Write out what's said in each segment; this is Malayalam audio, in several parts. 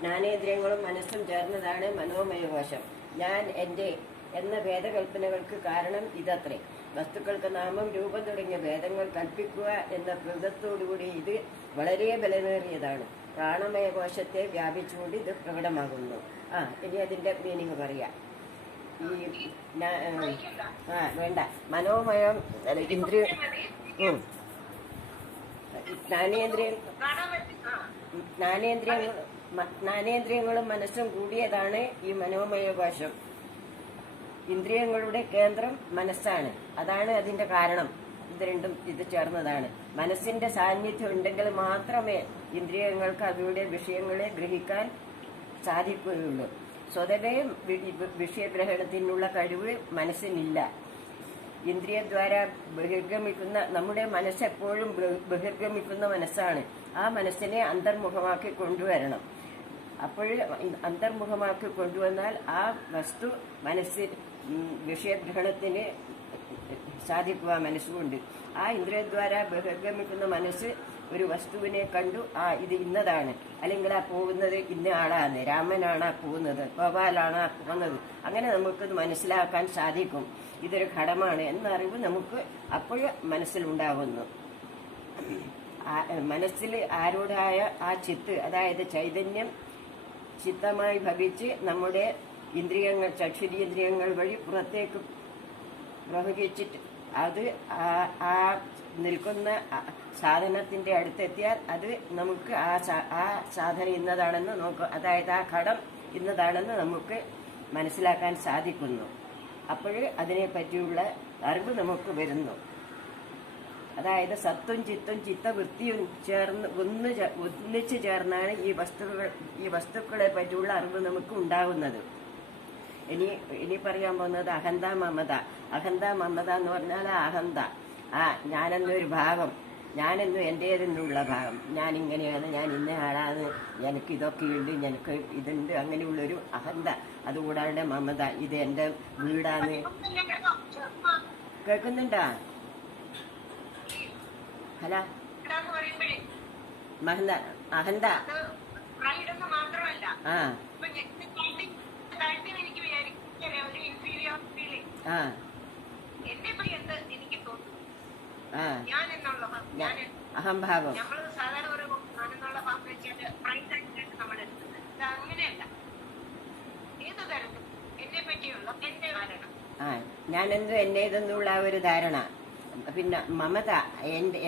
ജ്ഞാനേന്ദ്രിയങ്ങളും മനസ്സും ചേർന്നതാണ് മനോമയകോശം. ഞാൻ എൻ്റെ എന്ന ഭേദകൽപ്പനകൾക്ക് കാരണം ഇതത്രേ. വസ്തുക്കൾക്ക് നാമം രൂപം തുടങ്ങിയ ഭേദങ്ങൾ കൽപ്പിക്കുക എന്ന കൃതത്തോടുകൂടി ഇത് വളരെ ബലമേറിയതാണ്. പ്രാണമയകോശത്തെ വ്യാപിച്ചുകൊണ്ട് ഇത് പ്രകടമാകുന്നു. ഇനി അതിന്റെ മീനിങ് പറയാം. ഈ വേണ്ട, മനോമയം ഇന്ദ്രിയ ജ്ഞാനേന്ദ്രിയങ്ങളും മനസ്സും കൂടിയതാണ് ഈ മനോമയകോശം. ഇന്ദ്രിയങ്ങളുടെ കേന്ദ്രം മനസ്സാണ്. അതാണ് അതിന്റെ കാരണം. ഇത് രണ്ടും ഇത് ചേർന്നതാണ്. മനസ്സിന്റെ സാന്നിധ്യം ഉണ്ടെങ്കിൽ മാത്രമേ ഇന്ദ്രിയങ്ങൾക്ക് അവയുടെ വിഷയങ്ങളെ ഗ്രഹിക്കാൻ സാധിക്കുകയുള്ളൂ. സ്വതവേ വിഷയഗ്രഹണത്തിനുള്ള കഴിവ് മനസ്സിനില്ല. ഇന്ദ്രിയദ്വാര ബഹിർഗമിക്കുന്ന നമ്മുടെ മനസ്സെപ്പോഴും ബഹിർഗമിക്കുന്ന മനസ്സാണ്. ആ മനസ്സിനെ അന്തർമുഖമാക്കി കൊണ്ടുവരണം. അപ്പോൾ അന്തർമുഖമാക്കി കൊണ്ടുവന്നാൽ ആ വസ്തു മനസ്സിൽ വിഷയഗ്രഹണത്തിന് സാധിക്കുക മനസ്സുകൊണ്ട്. ആ ഇന്ദ്രിയദ്വാര ബഹിർഗമിക്കുന്ന മനസ്സ് ഒരു വസ്തുവിനെ കണ്ടു, ഇത് ഇന്നതാണ്, അല്ലെങ്കിൽ ആ പോകുന്നത് ഇന്ന ആളാണ്, രാമനാണ് പോകുന്നത്, ഗോപാലാണ് പോകുന്നത്, അങ്ങനെ നമുക്കത് മനസ്സിലാക്കാൻ സാധിക്കും. ഇതൊരു ഘടമാണ് എന്നറിവ് നമുക്ക് അപ്പോൾ മനസ്സിലുണ്ടാകുന്നു. മനസ്സിൽ ആരൂഢായ ആ ചിത്ത്, അതായത് ചൈതന്യം ചിത്തമായി ഭവിച്ച് നമ്മുടെ ഇന്ദ്രിയങ്ങൾ, ചക്ഷുരീന്ദ്രിയങ്ങൾ വഴി പുറത്തേക്ക് പ്രവഹിച്ചിട്ട് അത് ആ നിൽക്കുന്ന സാധനത്തിന്റെ അടുത്തെത്തിയാൽ അത് നമുക്ക് ആ സാധനം ഇന്നതാണെന്ന് നോക്കുക, അതായത് ആ ഘടം ഇന്നതാണെന്ന് നമുക്ക് മനസ്സിലാക്കാൻ സാധിക്കുന്നു. അപ്പോൾ അതിനെ പറ്റിയുള്ള അറിവ് നമുക്ക് വരുന്നു. അതായത് സത്വം ചിത്തും ചിത്തവൃത്തിയും ഒന്നിച്ചു ചേർന്നാണ് ഈ വസ്തുക്കളെ പറ്റിയുള്ള അറിവ് നമുക്ക് ഉണ്ടാകുന്നത്. ഇനി പറയാൻ പോകുന്നത് അഹന്ത മമത. അഹന്ത മമത എന്ന് പറഞ്ഞാൽ അഹന്ത, ഞാനെന്നൊരു ഭാഗം, ഞാനെന്നും എൻ്റേതെന്നുള്ള ഭാഗം, ഞാനിങ്ങനെയാണ്, ഞാൻ ഇന്ന ആളാണ്, എനിക്ക് ഇതൊക്കെയുണ്ട്, എനിക്ക് ഇതുണ്ട്, അങ്ങനെയുള്ളൊരു അഹന്ത. അതുകൂടാണ്ട് മമത, ഇത് എൻ്റെ വീടാണ്. കേൾക്കുന്നുണ്ടാ? ഹലോ, മഹന്ത അഹന്ത അഹംഭാവം. ഞാനെന്തും എന്നേതെന്നുള്ള ഒരു ധാരണ. പിന്നെ മമത,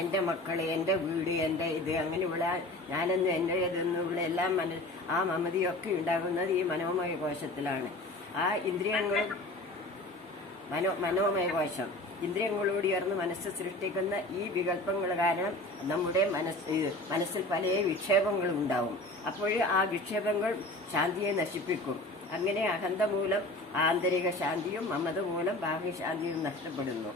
എൻ്റെ മക്കള്, എൻ്റെ വീട്, എൻ്റെ ഇത്, അങ്ങനെയുള്ള ഞാനെന്നും എൻ്റേതെന്നുള്ള എല്ലാം ആ മമതയൊക്കെ ഉണ്ടാകുന്നത് ഈ മനോമയ കോശത്തിലാണ്. ആ ഇന്ദ്രിയങ്ങളും മനോമയകോശം ഇന്ദ്രിയങ്ങളോട് ചേർന്ന് മനസ്സ് സൃഷ്ടിക്കുന്ന ഈ വികല്പങ്ങൾ കാരണം നമ്മുടെ മനസ്സിൽ പല വിക്ഷേപങ്ങളും ഉണ്ടാവും. അപ്പോൾ ആ വിക്ഷേപങ്ങൾ ശാന്തിയെ നശിപ്പിക്കും. അങ്ങനെ അഹന്ത മൂലം ആന്തരിക ശാന്തിയും മമത മൂലം ബാഹ്യശാന്തിയും നഷ്ടപ്പെടുന്നു.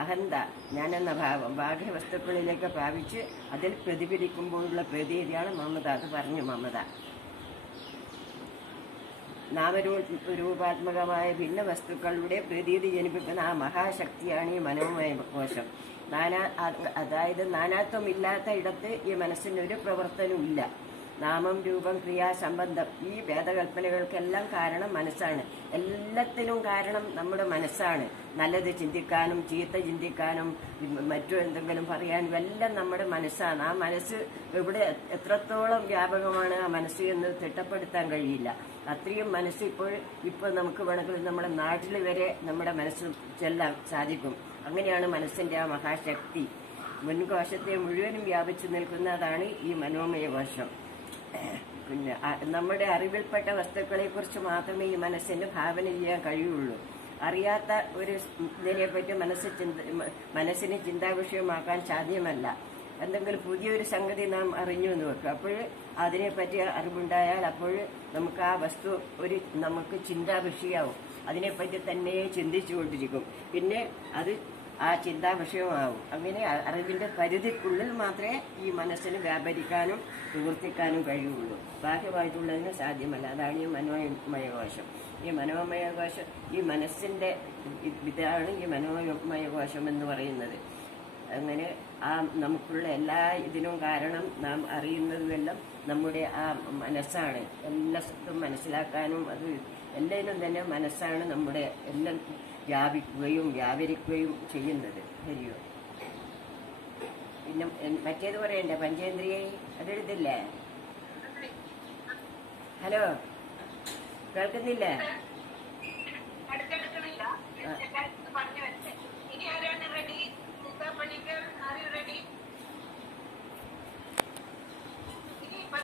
അഹന്ത, ഞാനെന്ന ഭാവം ബാഹ്യവസ്തുക്കളിലേക്ക് പ്രാപിച്ച് അതിൽ പ്രതിഫലിക്കുമ്പോഴുള്ള പ്രതീതിയാണ് മമത. അത് പറഞ്ഞു മമത. നാമരൂപാത്മകമായ ഭിന്ന വസ്തുക്കളുടെ പ്രതീതി ജനിപ്പിക്കുന്ന ആ മഹാശക്തിയാണ് ഈ മനോമയ കോശം. അതായത് നാനാത്വമില്ലാത്ത ഇടത്ത് ഈ മനസ്സിനൊരു പ്രവർത്തനവും ഇല്ല. നാമം രൂപം ക്രിയാ സംബന്ധം ഈ ഭേദകൽപ്പനകൾക്കെല്ലാം കാരണം മനസ്സാണ്. എല്ലാത്തിനും കാരണം നമ്മുടെ മനസ്സാണ്. നല്ലത് ചിന്തിക്കാനും ചീത്ത ചിന്തിക്കാനും മറ്റു എന്തെങ്കിലും പറയാനും എല്ലാം നമ്മുടെ മനസ്സാണ്. ആ മനസ്സ് എവിടെ എത്രത്തോളം വ്യാപകമാണ് ആ മനസ്സ് എന്ന് തിട്ടപ്പെടുത്താൻ കഴിയില്ല. അത്രയും മനസ്സ് ഇപ്പോൾ നമുക്ക് വേണമെങ്കിൽ നമ്മുടെ നാട്ടിൽ വരെ നമ്മുടെ മനസ്സ് ചെല്ലാൻ സാധിക്കും. അങ്ങനെയാണ് മനസ്സിന്റെ ആ മഹാശക്തി. മുൻകോശത്തെ മുഴുവനും വ്യാപിച്ചു നിൽക്കുന്നതാണ് ഈ മനോമയ കോശം. പിന്നെ നമ്മുടെ അറിവിൽപ്പെട്ട വസ്തുക്കളെ കുറിച്ച് മാത്രമേ ഈ മനസ്സിന് ഭാവന ചെയ്യാൻ കഴിയുള്ളൂ. അറിയാത്ത ഒരു ഇതിനെപ്പറ്റി മനസ്സിനെ ചിന്താവിഷയമാക്കാൻ സാധ്യമല്ല. എന്തെങ്കിലും പുതിയൊരു സംഗതി നാം അറിഞ്ഞു എന്ന് വെക്കുക, അപ്പോൾ അതിനെപ്പറ്റി അറിവുണ്ടായാൽ അപ്പോൾ നമുക്ക് ആ വസ്തു നമുക്ക് ചിന്താ വിഷയമാവും. അതിനെപ്പറ്റി തന്നെ ചിന്തിച്ചുകൊണ്ടിരിക്കും. പിന്നെ അത് ആ ചിന്താ വിഷയമാവും. അങ്ങനെ അറിവിന്റെ പരിധിക്കുള്ളിൽ മാത്രമേ ഈ മനസ്സിന് വ്യാപരിക്കാനും പ്രവർത്തിക്കാനും കഴിയുള്ളൂ. ബാഹ്യമായിട്ടുള്ളതിന് സാധ്യമല്ല. അതാണ് ഈ മനോമയകോശം. ഈ മനോമയകോശം ഈ മനസ്സിന്റെ ഇതാണ് ഈ മനോമയകോശം എന്ന് പറയുന്നത്. അങ്ങനെ ആ നമുക്കുള്ള എല്ലാ ഇതിനും കാരണം നാം അറിയുന്നതുമെല്ലാം നമ്മുടെ ആ മനസ്സാണ്. എല്ലാത്തും മനസ്സിലാക്കാനും അത് എല്ലാത്തിനും തന്നെ മനസ്സാണ് നമ്മുടെ എല്ലാം വ്യാപിക്കുകയും വ്യാപരിക്കുകയും ചെയ്യുന്നത്. ശരിയോ? പിന്നെ മറ്റേത് പറയണ്ടേ, പഞ്ചേന്ദ്രിയ അതെഴുതില്ലേ? ഹലോ, കേൾക്കുന്നില്ലേ?